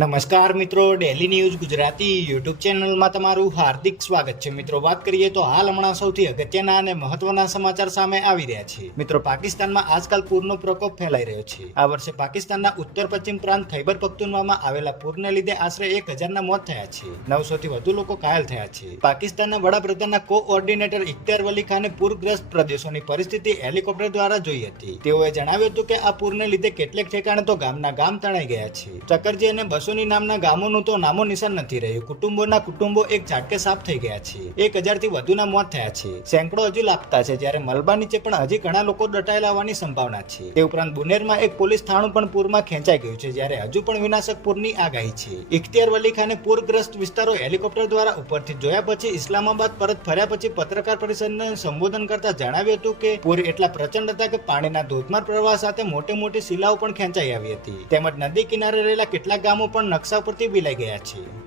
નમસ્કાર મિત્રો, daily news Gujarati YouTube ચેનલમાં તમારું હાર્દિક સ્વાગત છે. મિત્રો, વાત કરીએ તો હાલ હમણાં સૌથી અગત્યના અને મહત્વના સમાચાર સામે આવી રહ્યા છે. મિત્રો, પાકિસ્તાનમાં આજકાલ પૂરનો પ્રકોપ ફેલાઈ રહ્યો છે. આ વર્ષે પાકિસ્તાનના ઉત્તર પશ્ચિમ પ્રાંત ખૈબર પખ્તુનવામાં આવેલા પૂરને લીધે આશરે 1000ના મોત થયા છે. 900થી વધુ લોકો ઘાયલ થયા છે. પાકિસ્તાનના વડાપ્રધાનના કોઓર્ડિનેટર ઇખ્તિયાર વલી ખાને પૂરગ્રસ્ત પ્રદેશોની પરિસ્થિતિ હેલિકોપ્ટર દ્વારા જોઈ હતી. તેઓએ જણાવ્યું હતું કે આ પૂરને લીધે કેટલેક ઠેકાણે તો ગામના ગામ તણાઈ ગયા છે. ચકરજી અને બસોની નામના ગામોનું તો નામો નિશાન નથી રહ્યું. કુટુંબો એક ઝાટકે સાફ થઈ ગયા છે. 1000થી વધુના મોત થયા છે. સેંકડો હજુ લાપતા છે, જ્યારે મલબા નીચે પણ હજી ઘણા લોકો દટાયેલા હોવાની સંભાવના છે. તે ઉપરાંત બુનેરમાં એક પોલીસ થાણું પણ પૂરમાં ખેંચાઈ ગયું છે, જ્યારે હજુ પણ વિનાશક પૂરની આગાહી છે. ઇખ્તિયાર વલી ખાને પૂરગ્રસ્ત વિસ્તારો હેલિકોપ્ટર દ્વારા ઉપરથી જોયા પછી ઇસ્લામાબાદ પરત ફર્યા પછી પત્રકાર પરિષદને સંબોધન કરતા જણાવ્યું હતું કે પૂર એટલા પ્રચંડ હતા કે પાણીના ધોધમાર પ્રવાહ સાથે મોટી શિલાઓ પણ ખેંચાઈ આવી હતી. તેમજ નદી કિનારે રહેલા કેટલાક ગામો પણ નકશા પરથી વિલાઈ ગયા છે.